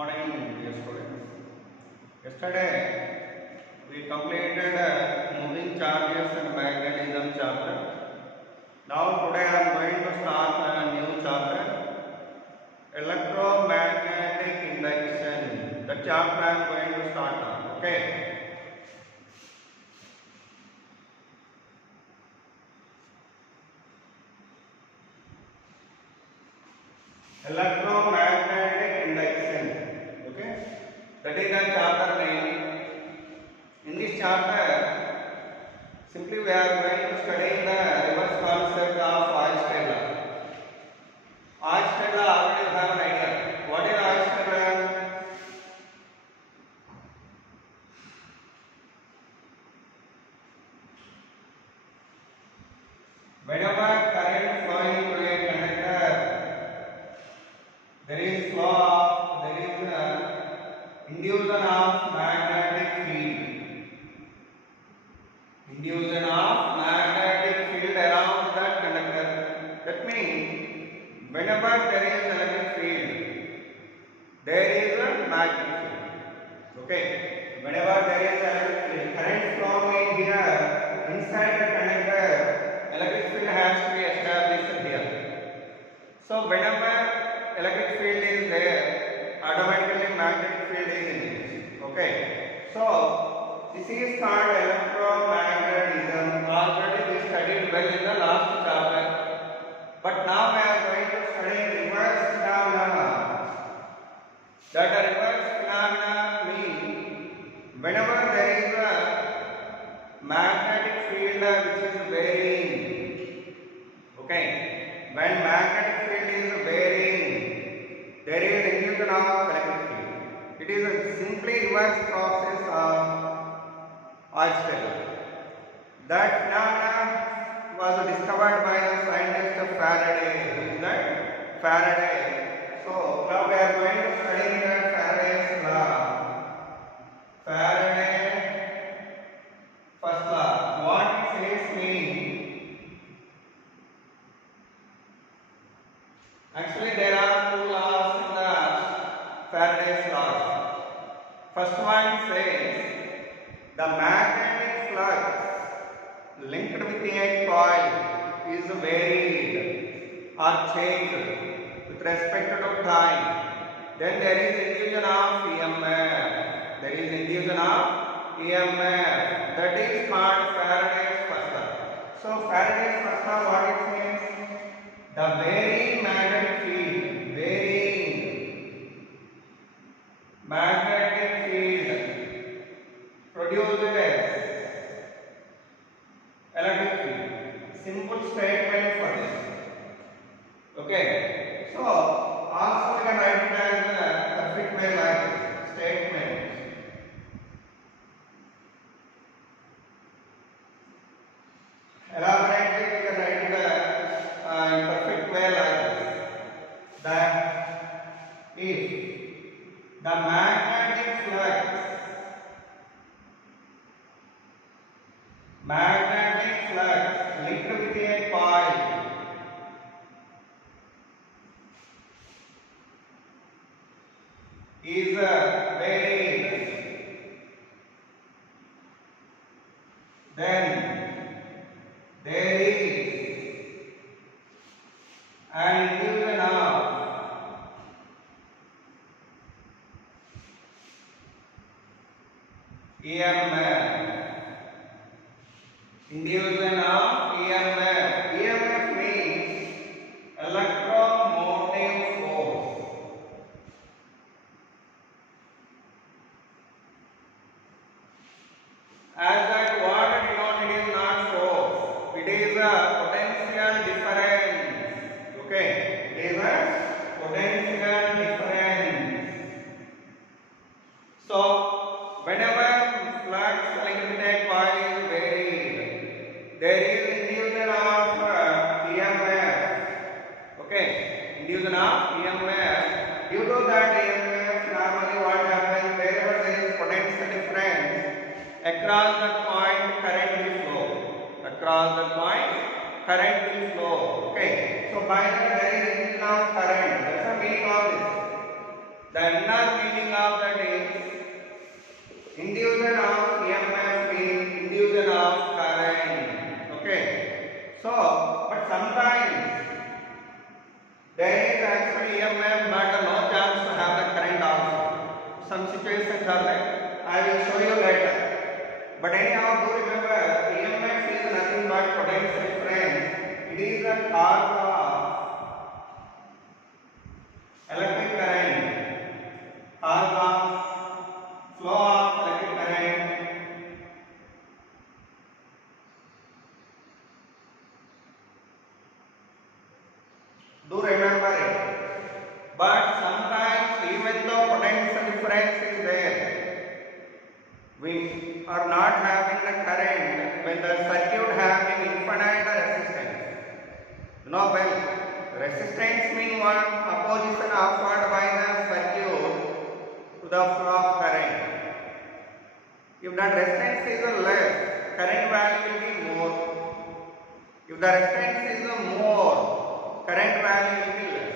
Morning, dear students. Yesterday we completed moving charges and magnetism chapter. Now today I am going to start a new chapter, electromagnetic induction. The chapter I am going to start now. Okay. Electromagnetic induction. Okay. That is the chapter name. In this chapter, simply we are going to study the reverse concept of Einstein law. Einstein law already have an idea. What is Einstein law? Whenever current flowing through a conductor, there is induction of magnetic field. Induction of magnetic field around that conductor. That means whenever there is electric field, there is a magnetic field. Okay. Whenever there is electric field, current flowing here inside the conductor, electric field has to be established here. So whenever electric field is there, automatically magnetic field is induced. Okay. So this is called electromagnetism. Already we studied well in the last chapter. But now we are going to study reverse phenomena. That reverse phenomena means whenever there is a magnetic field which is varying. Okay. When magnetic field is varying, there is induction of electric field. It is a simply reverse process of Einstein. That phenomena was discovered by the scientist Faraday. Who is that? Faraday. So now we are going to study the Faraday's law. Faraday first law. What it says means, actually there are two laws in the Faraday's law. First one says the magnetic flux linked with a coil is varied or changed with respect to time. Then there is induction of EMF. There is induction of EMF. That is called Faraday's first law. So Faraday's first law, what it means? The varying magnetic field, varying magnetic field produces electric field. Simple statement for this. Okay. So also we can write it as a perfect way like this. Statement. Elaborately we can write it in perfect way like this. That if the magnetic flux linked with a coil is varied, then there is an induction of EMF. Induction of EMF. EMF means electromotive force. As that word denoted is not force, it is a potential difference. Okay, it is a potential difference. So whenever flux linked with a coil is varied, there is induction of EMF. Okay, induction of EMF. Due to that EMF, normally what happens, wherever there is potential difference, across the point current will flow. Across the point current will flow. Okay, so by that there is induction of current. That's the meaning of this. The inner meaning of that is induction of EMF means induction of current. Okay. So, but sometimes there is actually EMF but no chance to have the current also. Some situations are like, I will show you later. But anyhow, do remember EMF is nothing but potential difference. It is the cause of electric current, cause of flow of electric current. Do remember it. But sometimes even though potential difference is there, we are not having the current when the circuit having infinite resistance. You know well, resistance means what? Opposition offered by the circuit to the flow of current. If the resistance is less, current value will be more. If the resistance is more, current value will be less.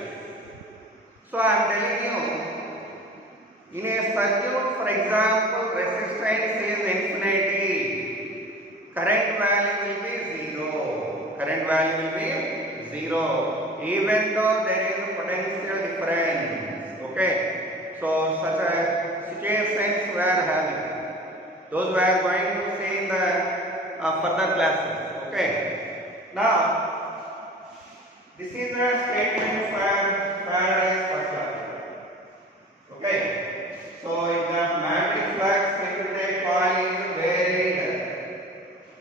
So I am telling you, in a circuit, for example, resistance is infinity, current value will be zero. Current value will be zero, even though there is a potential difference. Okay, so such a situations we are having. Those we are going to see in the further classes. Okay. Now, this is the statement for Faraday's first law. Okay. So, if the magnetic flux circuit coil is varied,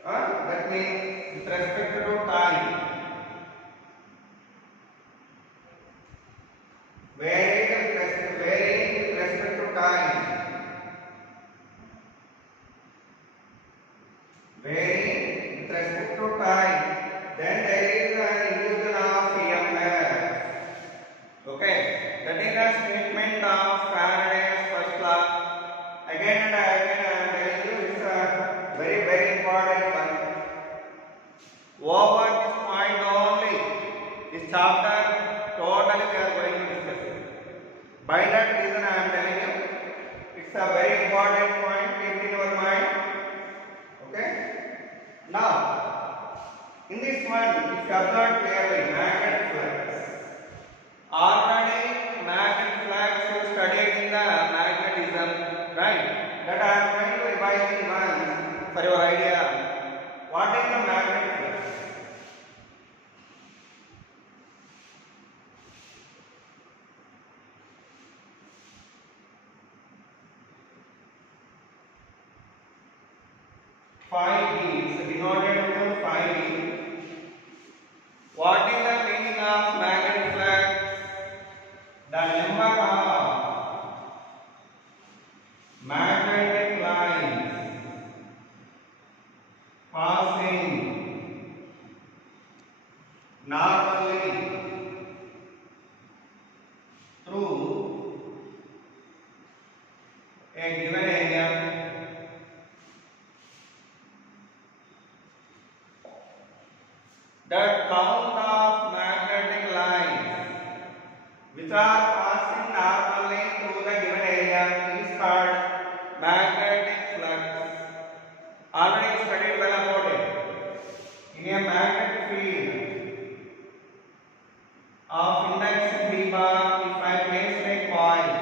that means with respect to time. Varying with respect to time. Varying with respect to time. Then there is an illusion of EMF. Okay, that is a statement of Faraday's first law. Again and again I am telling you, it's a very important one. Over this point only, this chapter totally we are going to discuss it. By that reason I am telling you, it's a very important point, keep in your mind. Okay. Now, in this one, if you observe clearly, magnetic flux. Already magnetic flux you studied in the magnetism, right? That I am going to revise in once for your idea. What is the magnetic flux? Phi B is denoted to phi B. What is the meaning of magnetic flux? The number of magnetic lines passing normally through a given area. The count of magnetic lines which are passing normally through the given area is called magnetic flux. Already studied well about it. In a magnetic field of induction V bar, if I place a coil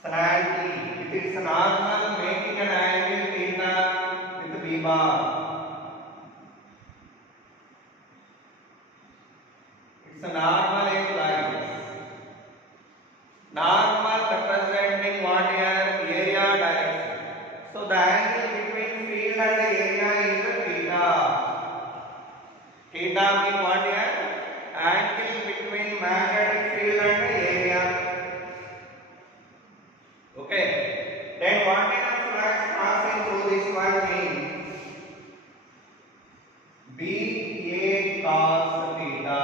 slightly, it is normal making an angle theta with V bar. It's a normal line. Normal representing what here? Area direction. So the angle between field and the area is theta. Theta means what here? Angle between magnetic field and the area. Okay. Then what kind of flux passing through this one means? B A cos theta.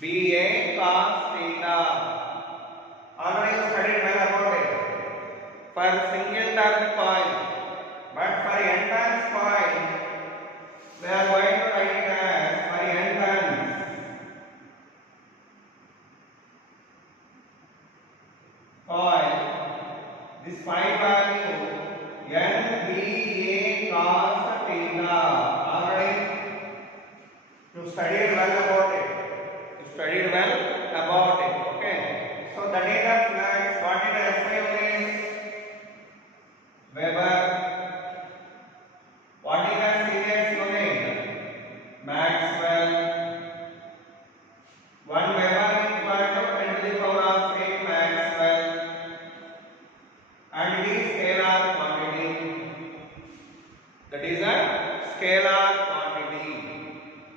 B A cos theta. Already studied well about it. For single turn coil, but for entire coil, we are going to write Coil. This phi value NBA cos theta. Already you studied well about it. You studied well about it. Okay. So that is the flux. What is the SI units? Weber. What is the series unit? Maxwell. 1 Weber equal to 10 to the power of 8 Maxwell. And it is scalar quantity. That is a scalar quantity.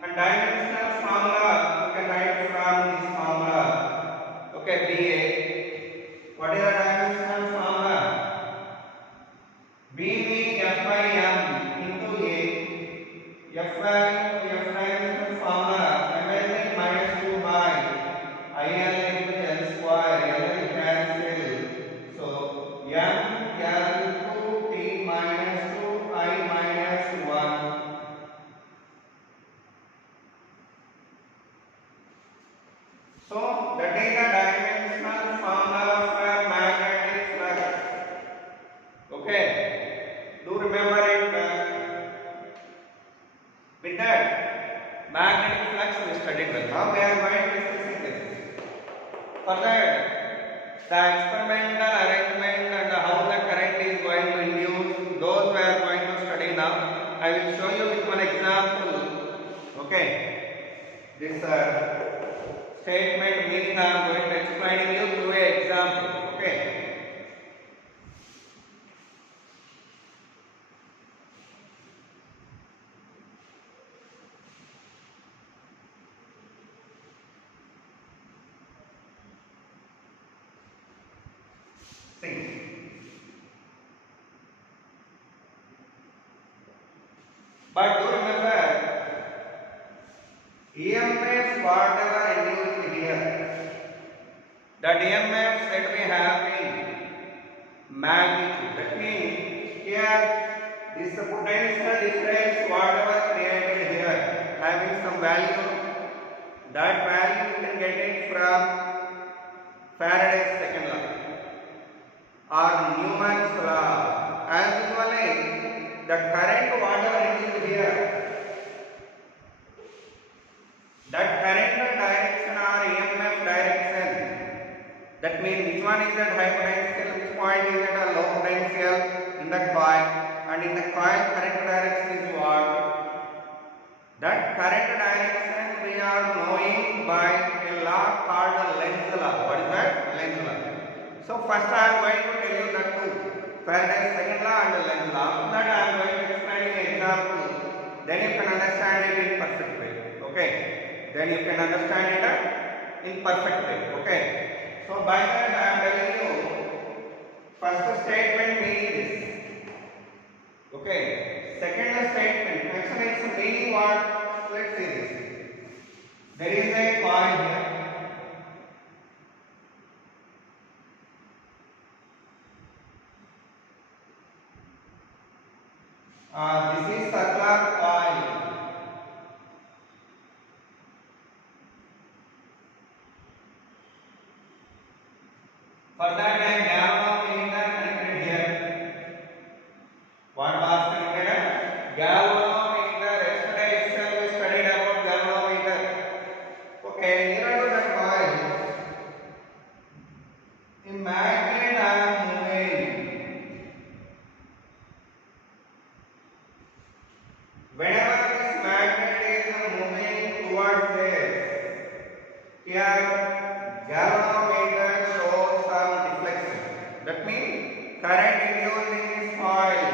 And dimensional formula you can write from this formula. Okay, BA. What is the dimensional formula? B means F by M into A. F value F dimensional formula ML minus 2 by IL into L square. L will cancel. So M L 2 T minus 2 I minus 1. So that is the dimensional formula for magnetic flux. Okay, do remember it. With that, magnetic flux we studied well. Now we are going to discuss this. For that, the experimental arrangement and how the current is going to induce, those we are going to study now. I will show you with one example. Okay, this statement meaning I am going to explain you through an example. Okay. See. But do remember, EMF whatever induced here, that EMF that we have in magnitude. That means here this potential difference whatever created here having some value, that value you can get it from Faraday's second law or Newton's law. As usually the current whatever induced here, that current direction or EMF direction, that means which one is at high potential, which point is at a low potential in the coil, and in the coil current direction is what? That current direction we are knowing by a law called Lenz law. What is that? Lenz law. So first I am going to tell you the two, Faraday's second law and Lenz law. After that I am going to explain an example. Then you can understand it in perfect way. Okay. Then you can understand it in perfect way. Okay. So by that I am telling you, first statement meaning this. Okay. Second statement, actually it's meaning what? Let's see this. There is a coil here. This is circular coil. For that I galvanometer connected here. What was connected? Galvanometer. Yesterday itself we studied about galvanometer. Okay, near to the coil, a magnet I am moving. Whenever this magnet is moving towards this, here galvanometer shows some deflection. That means current induced in this coil.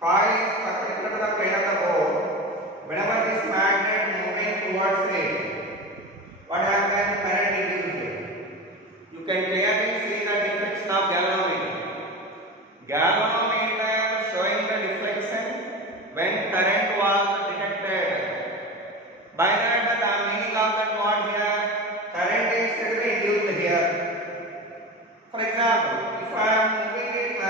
Coil is perpendicular to the plane of the board. Whenever this magnet moving towards it, what happens? Current induced here. You can clearly see the deflection of galvanometer. Galvanometer showing the deflection when current was detected. By that the meaning of that word here, current is induced here. For example, if I am moving a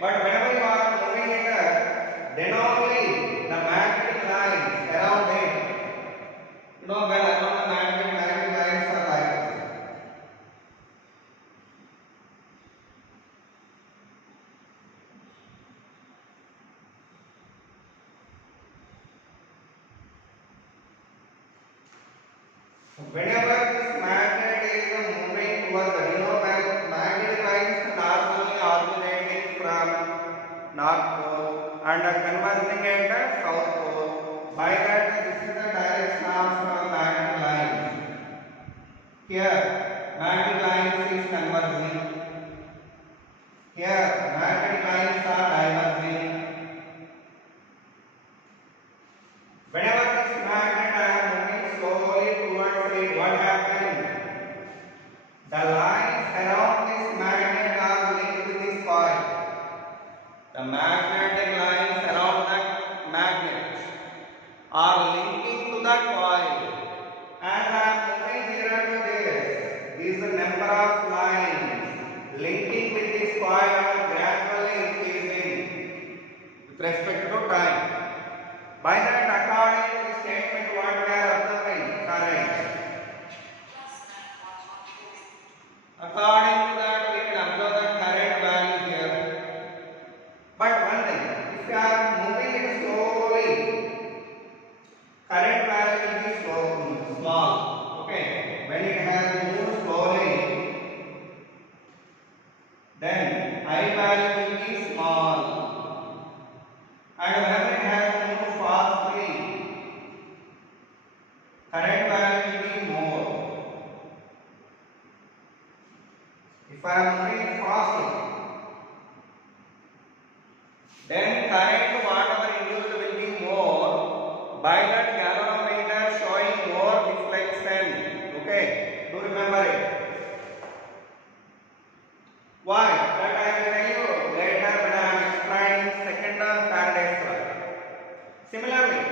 But whenever you are moving it, then only the magnetic lines around it. You know, when around the magnetic lines are like this. Whenever this magnet is moving towards the, when magnetic lines normally originating from North Pole and converging at the South Pole. By that, this is the direction of magnetic lines. Here, magnetic lines is converging. Here, magnetic lines are diverging. Whenever this magnet is moving slowly towards it, what happens? The lines around this magnet are linked to this coil. The magnetic lines around the magnet are linking to the coil. As I am moving here to this is the number of lines linking with this coil are gradually increasing with respect to time. By that, according to the statement, what we are observing? Current. According to that, we can observe the current value here. But one thing, if you are moving it slowly, current value will be small. Okay, when it has moved slowly, then I value will be small. And when it has moved fastly, current value will be more. If I am moving fastly, then current whatever induced will be more. By that galvanometer showing more deflection. Okay, do remember it. Why? That I will tell you later when I am explaining second Faraday's law. Similarly,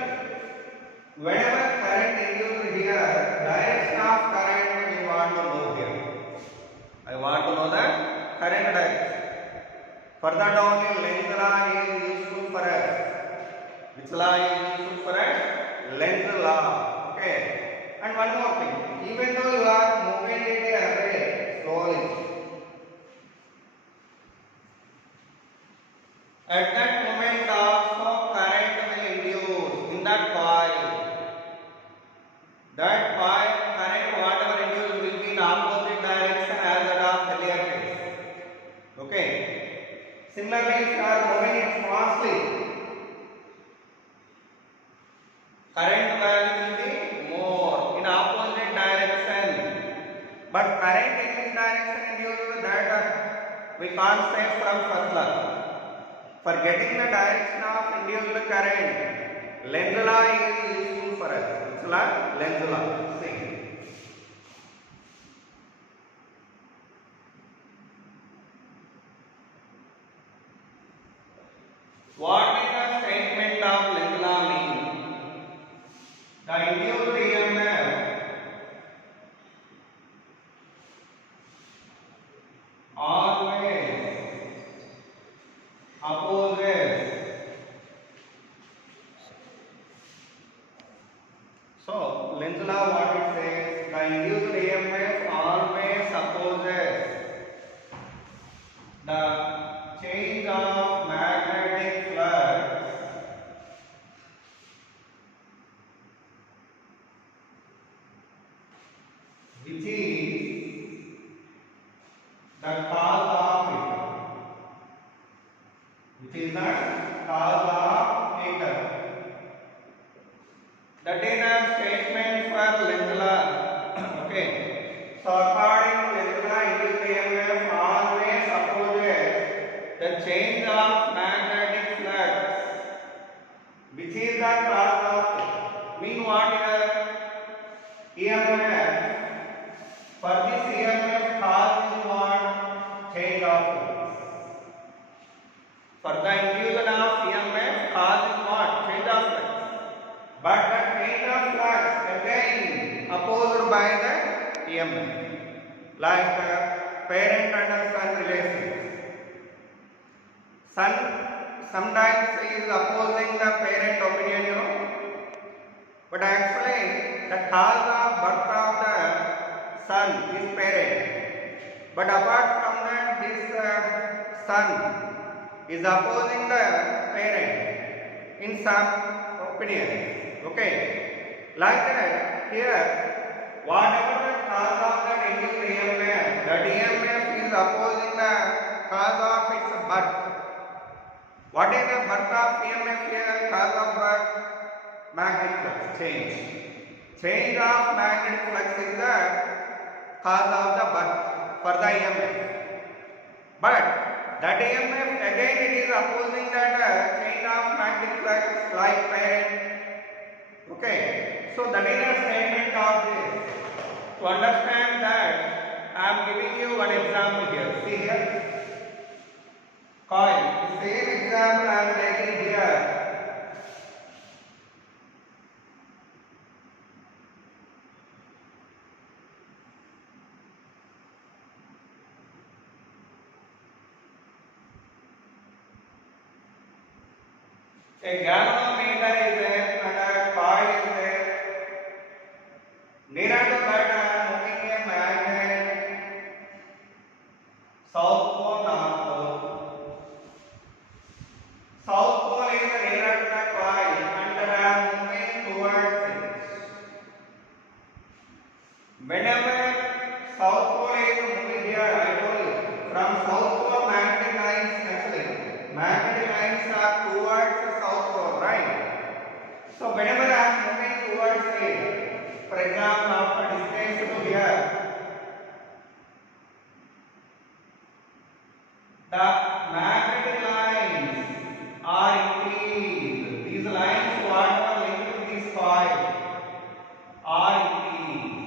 whenever current induced here, direction of current we want to know here. I want to know the current direction. Further down, Lenz law is useful for us. Which law is useful for us? Lenz law. Okay. And one more thing. Even though you are moving it away slowly, at that moment also current will induce in that coil. That coil current whatever induced will be in opposite direction as that of earlier case. Okay. Similarly, if you are moving it fastly, current value will be more in opposite direction. But current in this direction induced that we can't say from first law. For getting the direction of induced current, Lenz law is useful for us. Which law? Lenz law. See. What is the statement of Lenz law mean? The induced EMF always opposes. So, Lenz law what it says? The induced EMF always opposes the change of magnetic flux which is the cause of it. Which is the cause of it. That is a statement for Lenz law. Okay. So according to Lenz law, induced EMF always opposes the change of magnetic flux, which is the cause of it. Mean what is EMF? For this EMF causes what? Change of flux. For the induction of EMF causes what? Change of flux. But the change of flux again opposed by the EMF, like parent and son relation. sun sometimes is opposing the parent opinion, but actually the cause of birth of the sun is parent. But apart from that, this sun is opposing the parent in some opinions. Okay, like that here, whatever the cause of that induced EMF, that EMF is opposing the cause of its birth. What is the birth of EMF here? Cause of birth? Magnetic flux change. Change of magnetic flux is the cause of the birth for the EMF. But that EMF again it is opposing that change of magnetic flux like parent. Okay, so that is the statement of this. To understand that, I am giving you one example here. See here, coil. The same example I am taking here. A galvanometer is there and a coil is there. Near to that I am moving a magnet, south pole, north pole. South pole is nearer to the coil and I am moving towards it. Whenever south pole is moving here, I told you, from south pole magnetic lines are towards the south pole, right? So whenever I am moving towards it, for example, after distance to here, the magnetic lines are increased. These lines what are linked to this coil are increased.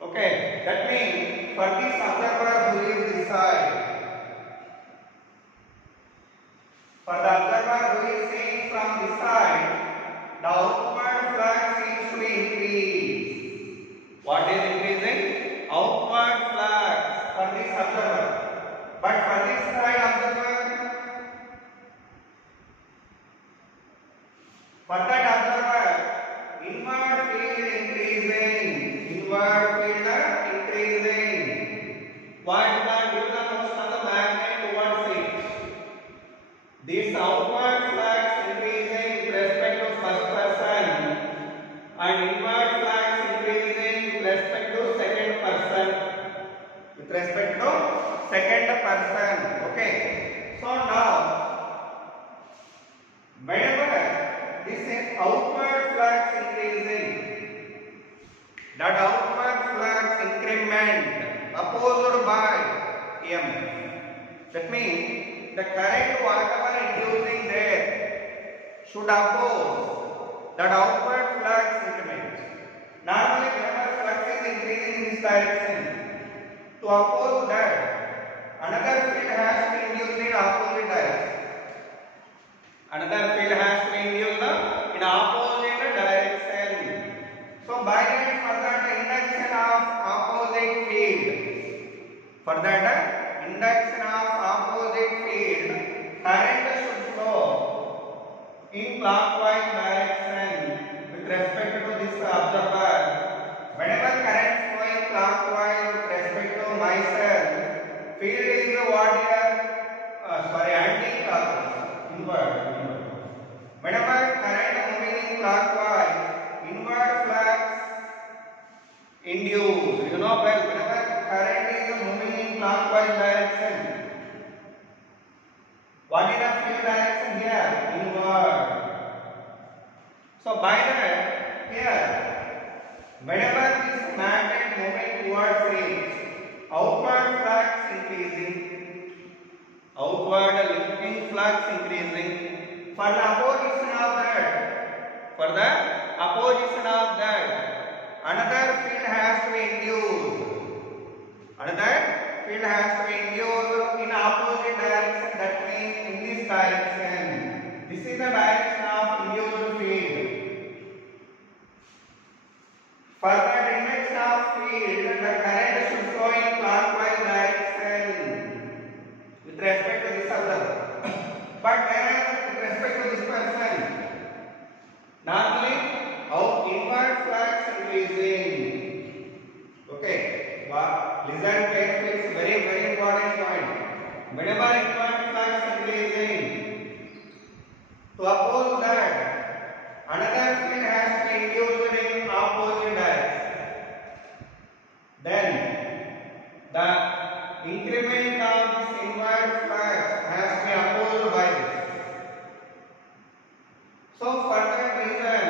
Okay, that means for this observer who is this side, for the observer who is seeing from this side, the outward flux seems to be increased. What is increasing? Outward flux for this observer. But for this side observer, for that observer, inward field increasing. Inward field increasing. What will give the motion of the magnet towards it? This outward flux increasing with respect to first person and inward flux increasing with respect to second person. With respect to second person. Okay. So now, whenever this is outward flux increasing, that outward flux increment opposed by EMF. That means the current whatever inducing there should oppose that outward flux increment. Normally whenever flux is increasing in this direction, to oppose that, another field has to be induced in opposite direction. Another field has to be induced in opposite direction. So by that, for that induction of opposite field, for that induction of opposite field, current should flow in clockwise direction with respect to this observer. Whenever current flowing clockwise with respect to myself, field is what here? Anti-clockwise, inward. Whenever current moving in clockwise, inward flux induced. You know well, whenever current is moving in clockwise direction, what is the field direction here? Inward. So by that, here, whenever this magnet moving towards it, outward flux increasing, outward lifting flux increasing. For the opposition of that, another field has to be induced. Another field has to be induced in opposite direction. That means in this direction. This is the direction of induced field. For the direction of field, the current should flow in clockwise direction. Listen carefully, it's very important point. Whenever inward flux increasing, to oppose that, another field has to be induced in opposite direction. Then the increment of this inward flux has to be opposed by this. So for that reason,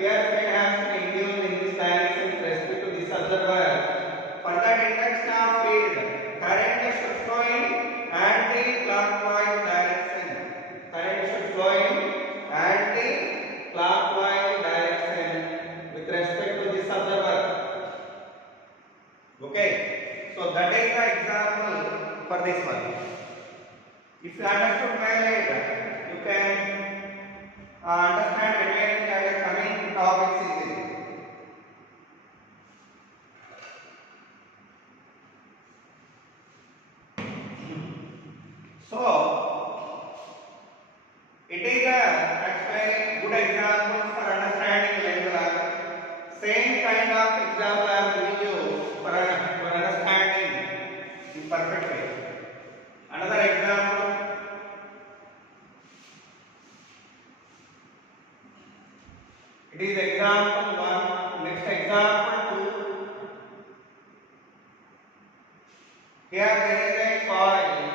here field has to be induced in this direction with respect to this observer. For that induction of field, current should flow in anti-clockwise direction. Current should flow in anti-clockwise direction with respect to this observer. Okay, so that is the example for this one. If you understood my later, you can understand remaining and the coming topics easily. So it is actually good example for understanding length law. Same kind of example I am giving you for understanding in perfect way. Another example. It is example 1. Next example 2. Here there is a coil.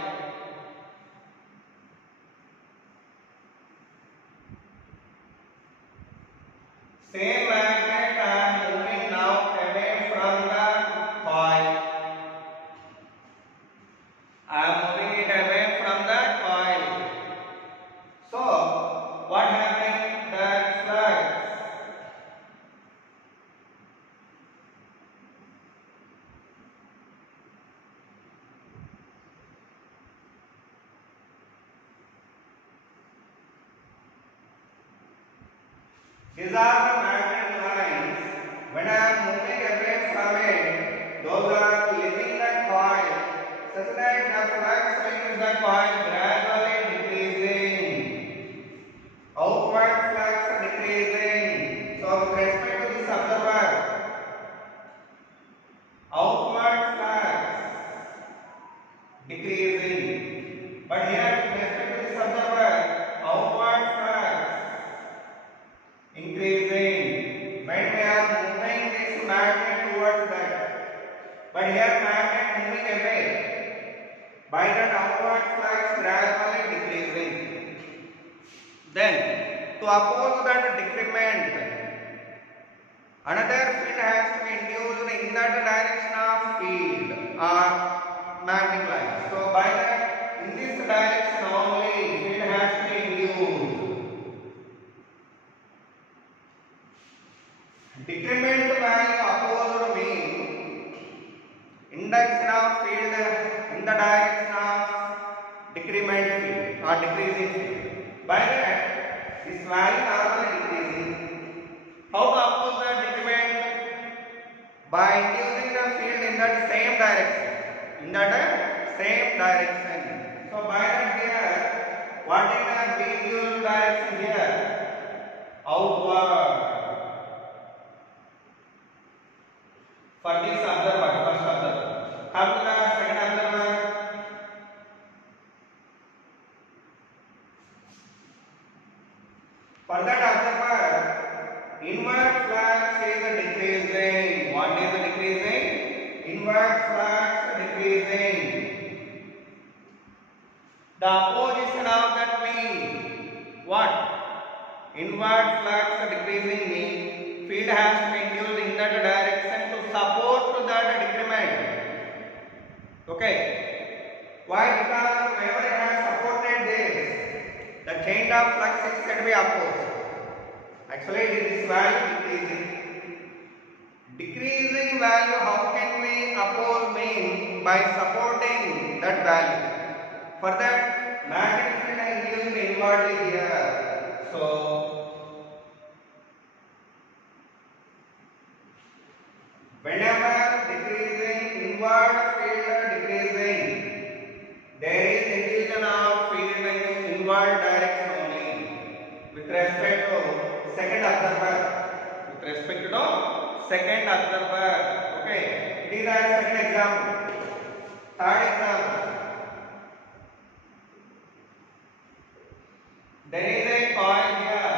Same magnet I am moving now away from the coil. I am moving it away from the coil. So what happened? The flux these are the magnet lines. When I am moving away from it, those are leaving the coil such that the flux within the coil gradually decreasing. Outward flux decreasing. So with respect to this observer, outward flux decreasing. But here with respect to this observer, outward flux increasing when we are moving this magnet towards that. But here magnet moving away, by that outward flux gradually decreasing. Then to oppose that decrement, another field has to be induced in that direction of field or magnetic line. So by that, in this direction only field has to be induced. Decrement value opposed means induction of field in the direction of decrement field or decreasing field. By that, this value normally decreasing. How to oppose the decrement? By inducing the field in that same direction. In that same direction. So by that here, what is the induced direction here? Outward. For this observer, first observer. Come to the second observer. For that observer, inward flux is decreasing. What is decreasing? Inward flux decreasing. The opposition of that means what? Inward flux decreasing means field has to be induced in that direction to support to that decrement. Okay. Why? Because whenever it has supported this, the change of flux is said to be opposed. Actually, this value decreasing. Decreasing value, how can we oppose mean? By supporting that value. For that, magnetic field is used inwardly here. So whenever decreasing inward field decreasing, there is induction of field in inward direction only with respect to second observer. With respect to second observer, okay. It is our second example. Third example. There is a coin here.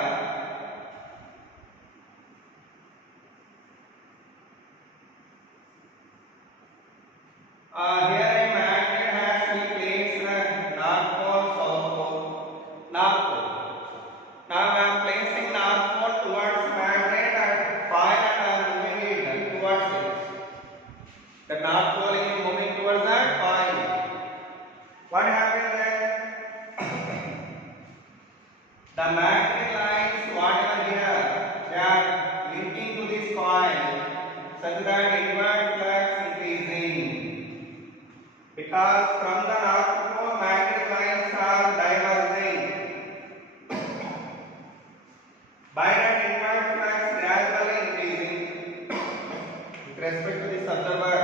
Here a magnet has been placed at North Pole, South Pole, North Pole. Now I am placing North Pole towards magnet and coil and I am moving it towards it. The North Pole is moving towards that coil. What happens then? The magnetic lines, whatever here, they are linking to this coil such that inward flux increasing. Because from the North Pole, magnetic lines are diverging. By that inward flux gradually increasing with respect to this observer.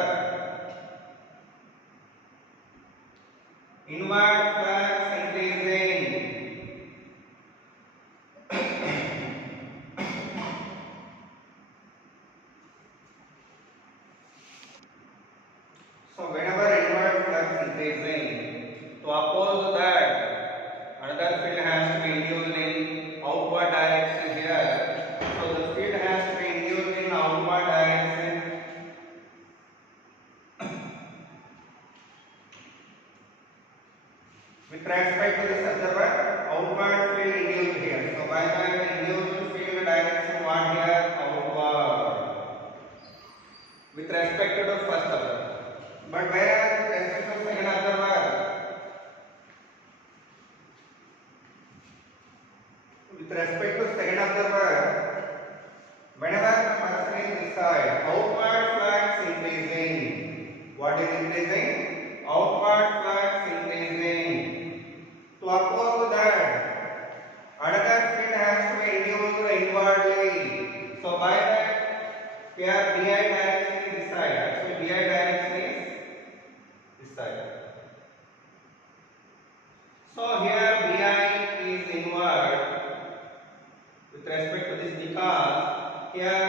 Inward flux increasing. So whenever inward flux increasing, to oppose that, another field has to be induced in outward direction here. So the field has to be induced in outward direction. With respect to this observer, outward field induced here. So by that induced field direction, what here? Outward. With respect to the first observer. But whereas with respect to second observer, whenever the person is this side, outward flux increasing. What is increasing? Outward flux increasing. To oppose that, another field has to be induced inwardly. So by that, here bi direction is this side. Actually, bi direction is this side. So here bi is inward with respect to this because here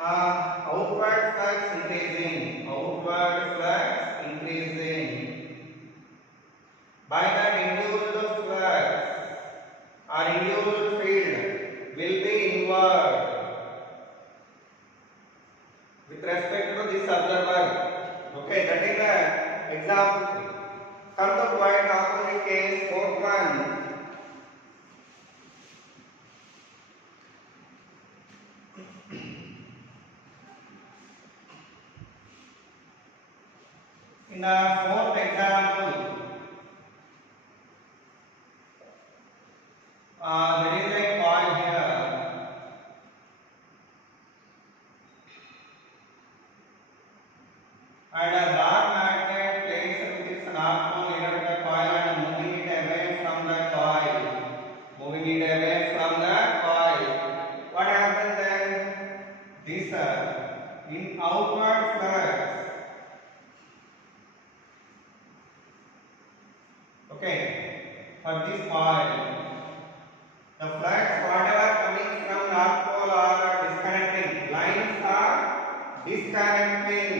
outward flux increasing. Outward flux increasing. By that induced flux or induced field will be inward with respect to this observer. Okay, that is the example. Come to point opposite case, fourth one. In the fourth example, there is a coil here. And a bar magnet placed with its north pole near the coil and moving it away from the coil. Moving it away from the coil. What happens then? This in outward flux. Okay, for this coil, the flux whatever coming from north pole are disconnecting. Lines are disconnecting.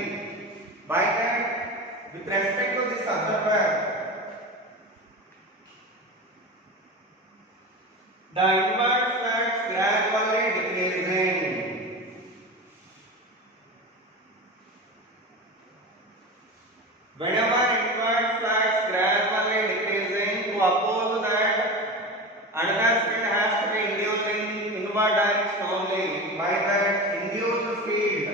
By that, with respect to this observer, the inward flux gradually decreasing. Whenever inward flux gradually decreasing, to oppose that, another field has to be induced in inward direction only. By that, induced field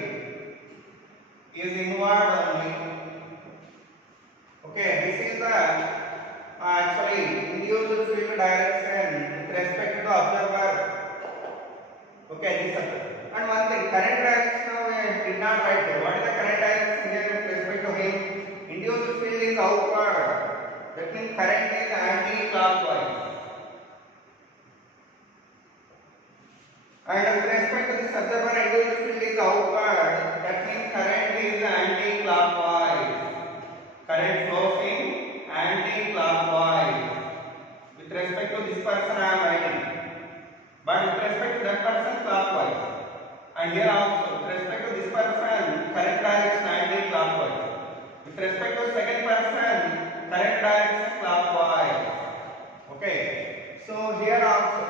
is inward only. Okay, this is the actually induced field direction with respect to the observer. Okay, this is and one thing, current direction we did not write here. What is the current direction here with respect to him? Induced field is outward. That means current is anti-clockwise. And with respect to this observer, induced field is outward. That means current is anti-clockwise. Current flows in anti-clockwise. With respect to this person, I am writing. But with respect to that person, clockwise. And here also, with respect to this person, current direction anti-clockwise. respect to second person, correct direction clockwise. Okay. So here also,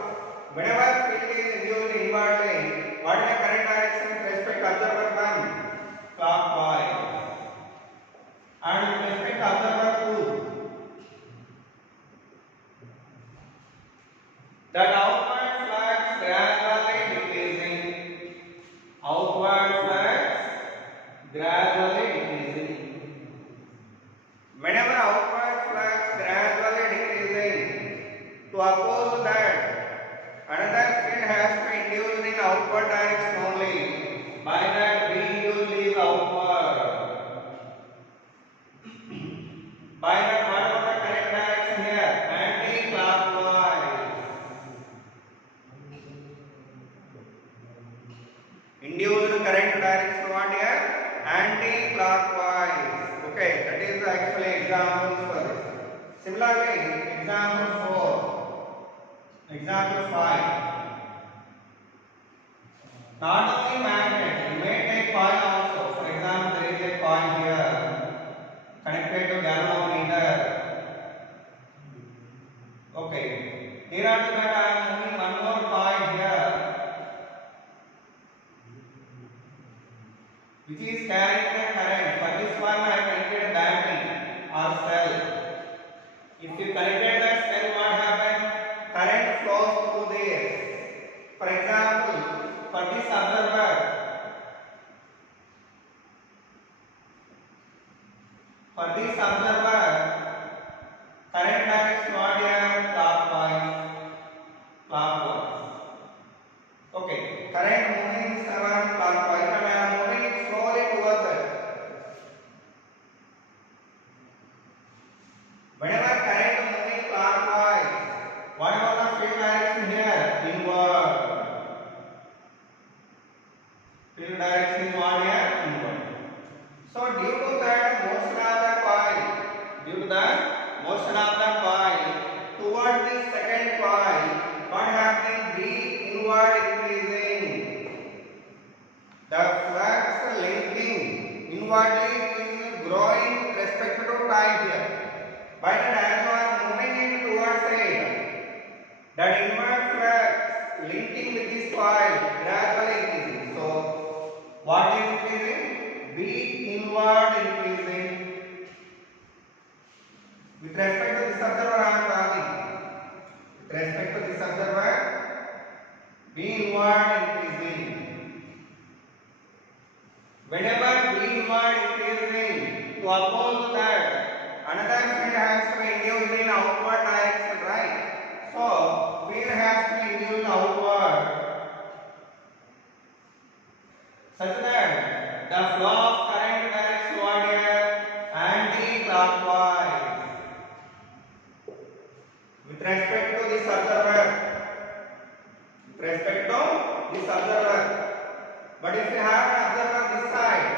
whenever field is induced inwardly, what is the correct direction with respect to observer 1? Clockwise. And with respect to observer 2, that outward flux gradually decreasing. Outward flux gradually decreasing. Whenever outward flux gradually decreasing, to oppose that, another field has to be induced in outward direction only. By that, B induced is outward. By that, what about the correct direction here? Anti-clockwise. Induced current direction what here? Anti-clockwise. Okay, that is actually example for this. Similarly, example 4, example 5. Not only magnet, you may take coil also. For example, there is a coil here connected to galvanometer. Okay. Here after that I am moving one more coil here, which is carrying the current. For this one I connected battery or cell. If you connected that cell, what happened? Current flows through there. For example, for this observer, current direction what here? Clockwise. Okay, current moving around clockwise and I am moving it slowly towards it. Whenever current moving clockwise, what about the field direction here? Inward. Field direction is what here? Inward. So due to the motion of the coil towards the second coil, what happening? B inward increasing. The flux linking inwardly is growing with respect to time here. By the time you are moving in towards it, that inward flux linking with this coil gradually increasing. So what is increasing? B inward increasing. With respect to this observer I am talking. With respect to this observer, B inward increasing. Whenever B inward increasing, to oppose that, another field has to be induced in outward direction, right? So field has to be induced outward, such that the flow of current direction what here? Anti-clockwise. With respect to this observer, but if you have an observer this side,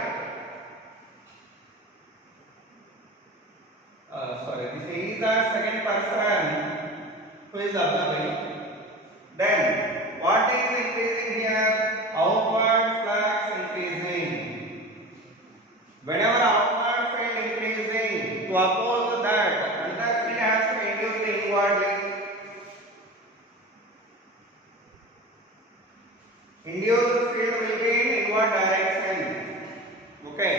this is the second person who is observing, then what is increasing here? Outward flux increasing. Whenever outward field increasing, to oppose that, another field has to be induced inwardly. Induced field will be in inward direction. Okay.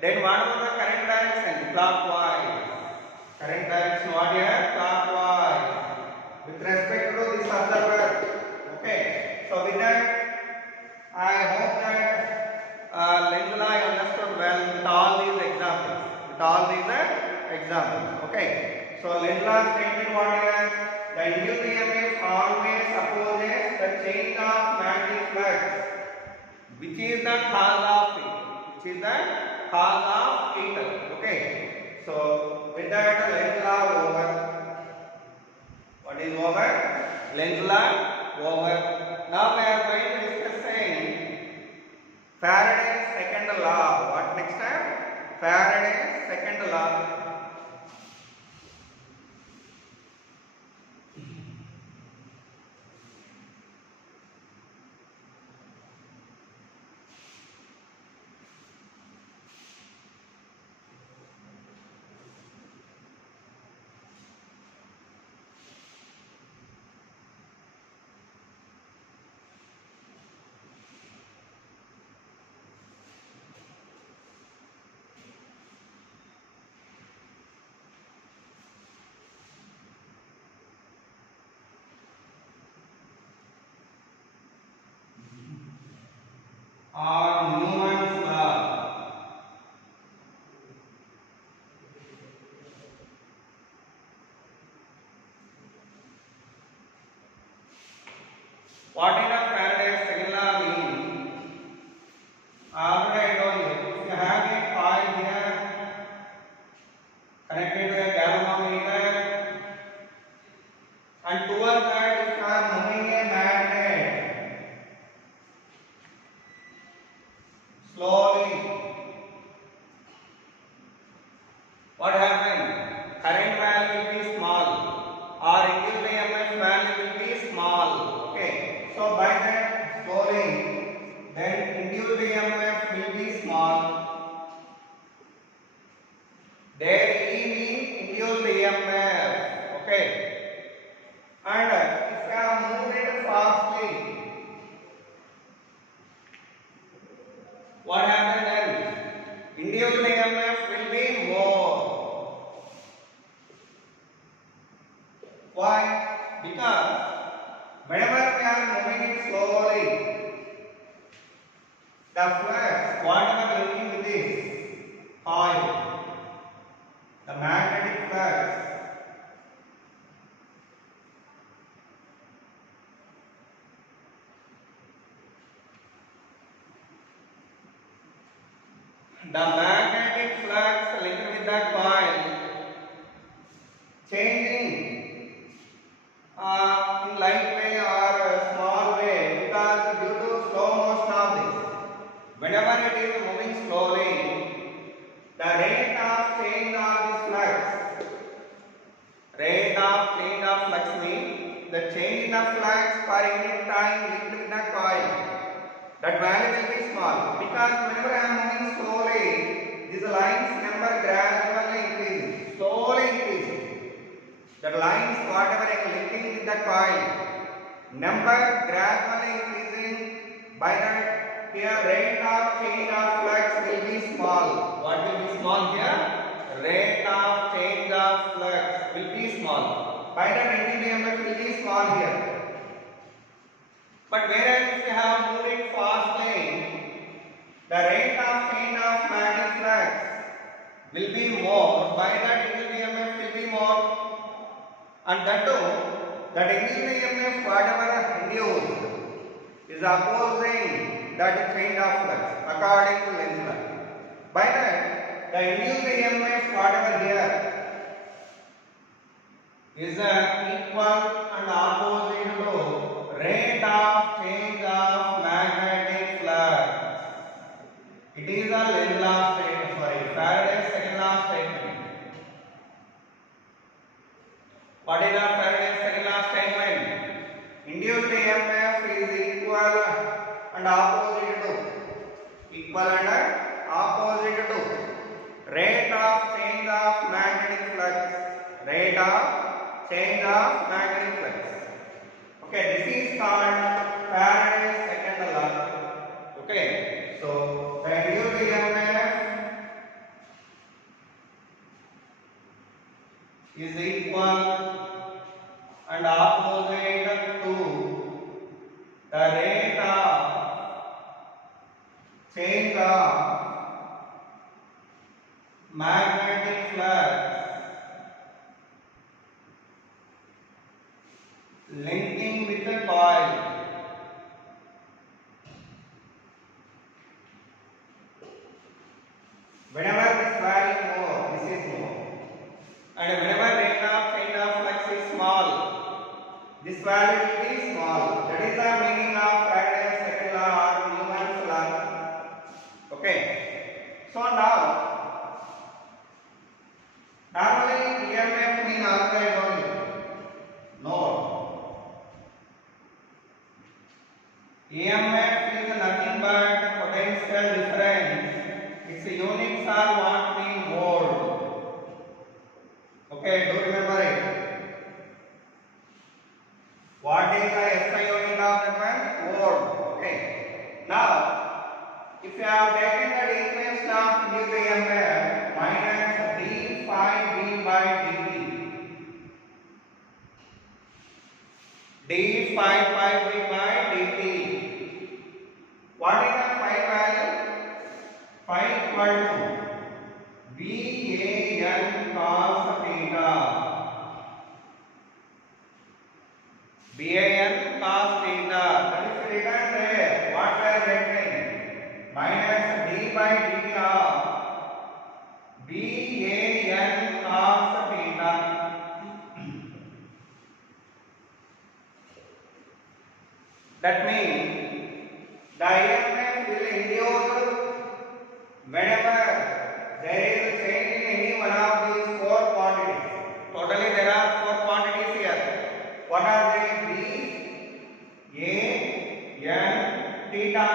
Then what about the current direction? Clockwise. Current direction what here? Clockwise. With respect to this observer. Okay. So with that, I hope that Lenz law you understood well with all these examples. Okay. So Lenz law stated what is the induced EMF always opposes the change of magnetic flux, which is the cause of it. Okay. So with that Lenz law over. What is over? Lenz law over. Now we are going to discussing Faraday's second law. What next time? Faraday's second law. or Newton's law. What is the Faraday's second law mean? Already I told you. If you have a coil here connected to a galvanometer, and towards that you are moving a magnet slowly, what happens? Current value will be small, or induced EMF value will be small. Okay. So by that slowly, then induced EMF will be small. There E means induced EMF. Okay. And if you have moved it fastly, what happens then? Induced EMF will be more. Why? Because whenever we are moving it slowly, the flux, whatever linking with this coil, the magnetic flux, the magnetic flux linked with the coil changing in light way or small way, because due to slow motion of this, whenever it is moving slowly, the rate of change of this flux, means the change in the flux per unit time linked with the coil. That value will be small, because whenever I am moving slowly, this line's number gradually increases, slowly increases. The lines whatever I am linking with the coil, number gradually increasing. By that, here rate of change of flux will be small. What will be small here? Rate of change of flux will be small. By that, induced EMF will be small here. But whereas if you have moved it fastly, the rate of change of magnetic flux will be more. By that, induced EMF will be more. And that too, that induced EMF whatever induced is opposing that change of flux according to Lenz's law. By that, the induced EMF whatever here is equal and opposite to rate of change of magnetic flux. It is a Lenz's law statement, Faraday's second law statement. What is the Faraday's second law statement? Induced EMF is equal and opposite to rate of change of magnetic flux. Rate of change of magnetic flux. Okay, this is called Faraday's second law. Okay, so the induced EMF is equal and opposite to the rate of change of magnetic flux linking with the coil. Whenever this value more, this is more. And whenever rate of change of flux is small, this value will be small. That is the meaning of Faraday's second law or Newton's law. Okay. So now, normally EMF means outside only. No. EMF is nothing but potential difference. Its units are what mean volt. Okay, do remember it. What is the SI unit of that one? Volt. Okay. Now, if you have taken the equation of induced EMF minus d phi v by dt, d phi v by dt. What is the phi n cos theta. BAN cos theta. That is written there. What we are writing? Minus d by dt of BAN cos theta. That means the EMF will induce whenever there is a change in any one of these four quantities. Totally there are four quantities here. What are they? B, A, N, theta.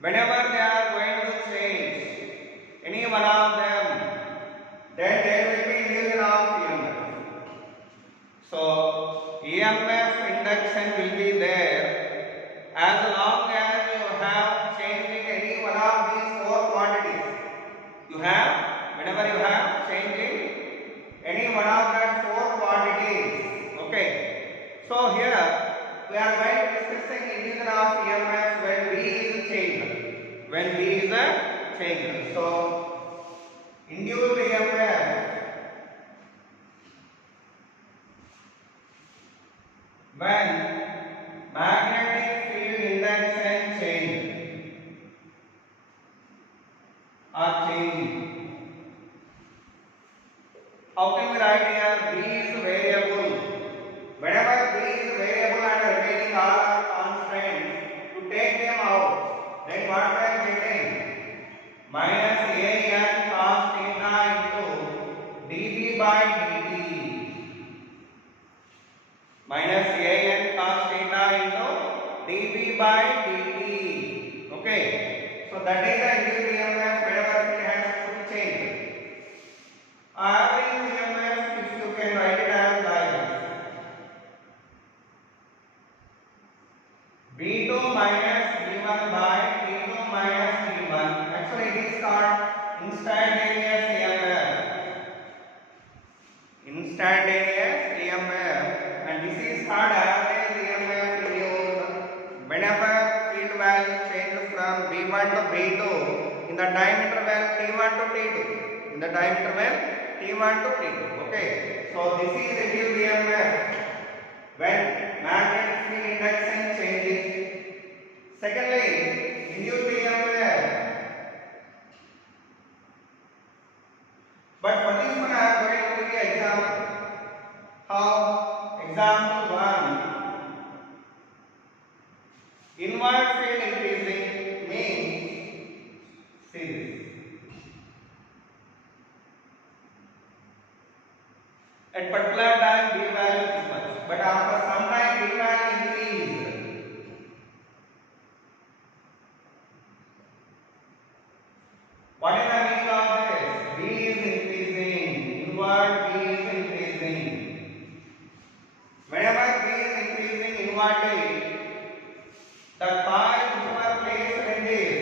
Whenever they are going to change any one of them, then there will be induction of EMF. So EMF induction will be there as long as you have changed in any one of these four quantities. You have, whenever you have changed in any one of that four quantities. Okay. So here we are going to discussing induction of EMF when B is changed. When B is changed. So induced EMF when magnetic field induction change or changing. How can we write here? B is variable. Whenever B is variable and remaining all are constants, to take them out, then what we are getting? Minus AN cos theta into dB by dt. Minus AN cos theta into dB by dt. Okay. So that is the induced EMF whenever it has to change. Average EMF, if you can write it as like this. B2 minus B1 by T2 minus B1. Actually it is called instantaneous EMF. Instantaneous EMF. And this is called average EMF induced whenever field value changes from B1 to B2 in the time interval T1 to T2. In the time interval T1 to T2. Okay. So this is induced EMF when magnetic field induction changes. Secondly, induced EMF. But for this one I am going to give you an example. How? Example 1. Inward field increasing means, see this. At particular time B value is much, but after some time B value increase. What is the meaning of this? B is increasing. Inward B is increasing. Whenever B is increasing inwardly, the coil which were placed in this,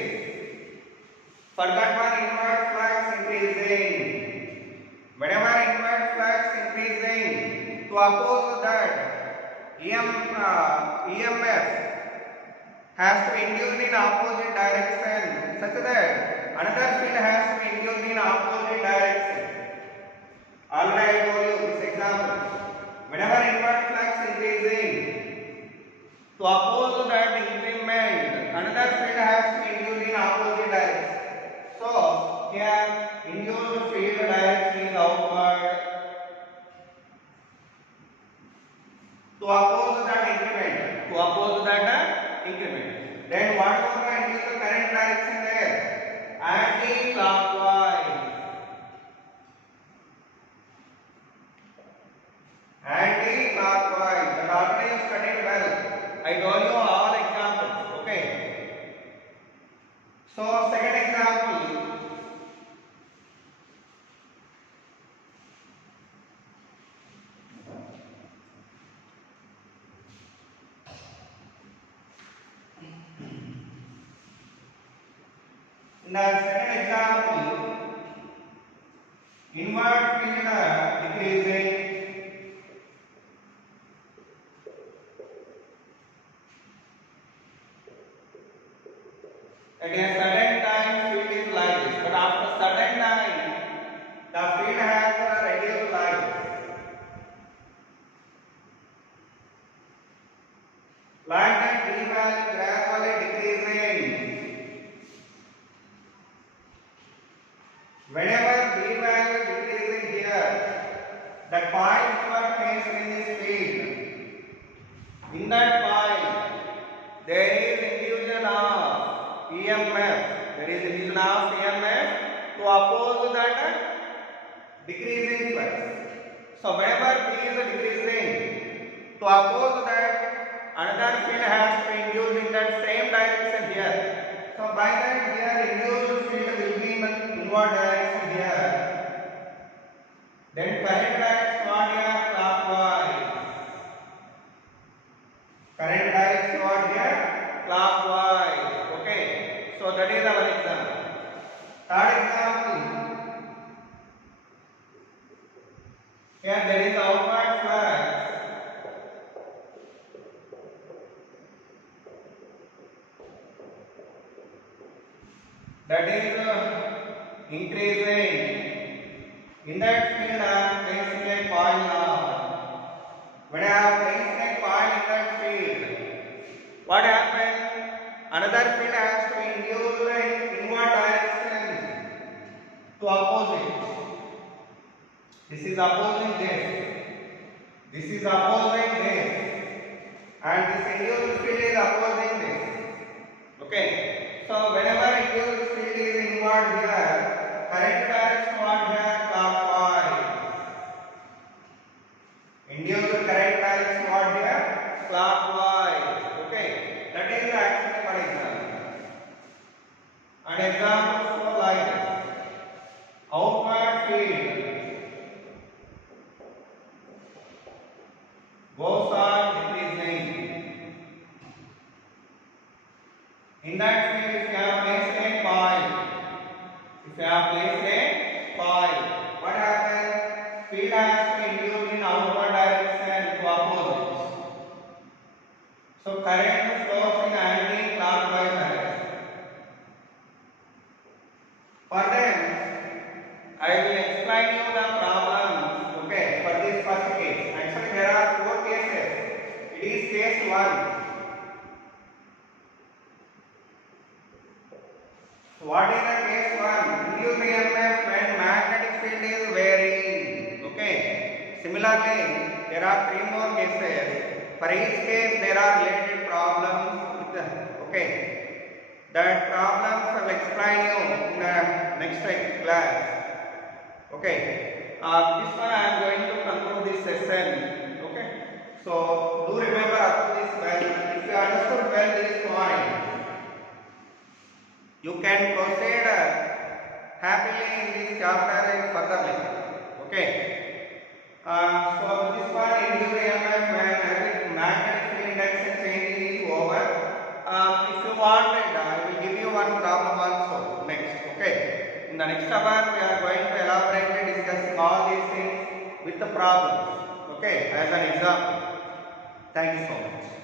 for that one inward flux increasing. Whenever inward flux increasing, to oppose that EMF has to induce in opposite direction such that another field has to induce in opposite direction. Already I told you this example. Whenever inward flux increasing, to oppose that increment, another field has to induce in opposite direction. So here induced field direction is outward. To oppose that increment. To oppose that increment. Then what was the induced current direction there? Anti-clockwise. Anti-clockwise. That already you studied well. I told you all examples. Okay. So second example. In the second example, inward field decreasing. At a certain time field is like this, but after certain time Whenever B value decreases here, the coil is what placed in this field. In that coil, there is induction of EMF. There is induction of EMF to oppose that decreasing flux. So whenever B is decreasing, to oppose that, another field has to be induced in that same direction here. So by that here induced field will be in the inward direction here. Then current direction what here? Clockwise. Current direction what here? Clockwise. Okay. So that is our example. Third example. Here there is outward flux. That is increasing. In that field I am placing a coil now. When I have placed a coil in that field, what happens? Another field has to be induced in inward direction to oppose it. This is opposing this. This is opposing this. And this induced field is opposing this. Okay. So whenever induced field is inward here, current direction what here? Clockwise. Induced current direction what here? Clockwise. Okay. That is the action for example. An example for like this. Outward field goes on decreasing. In that field, if you have placed a coil, what happens? Field has to be induced in outward direction to oppose it. So current flows in anti-clockwise direction. For them, I will explain you the problems. Okay, for this first case. Actually, there are 4 cases. It is case 1. What is the case 1? Induced EMF when magnetic field is varying. Okay. Similarly, there are 3 more cases. For each case, there are related problems. Okay. That problems I will explain you in the next class. Okay. This one I am going to conclude this session. Okay. So do remember up to this well. If you understood well this point, you can proceed happily in this chapter furtherly. Okay. So this one induced EMF when magnetic field induction changing is over. If you wanted, I will give you one problem also next. Okay. In the next hour, we are going to elaborately discussing all these things with the problems. Okay, as an example. Thank you so much.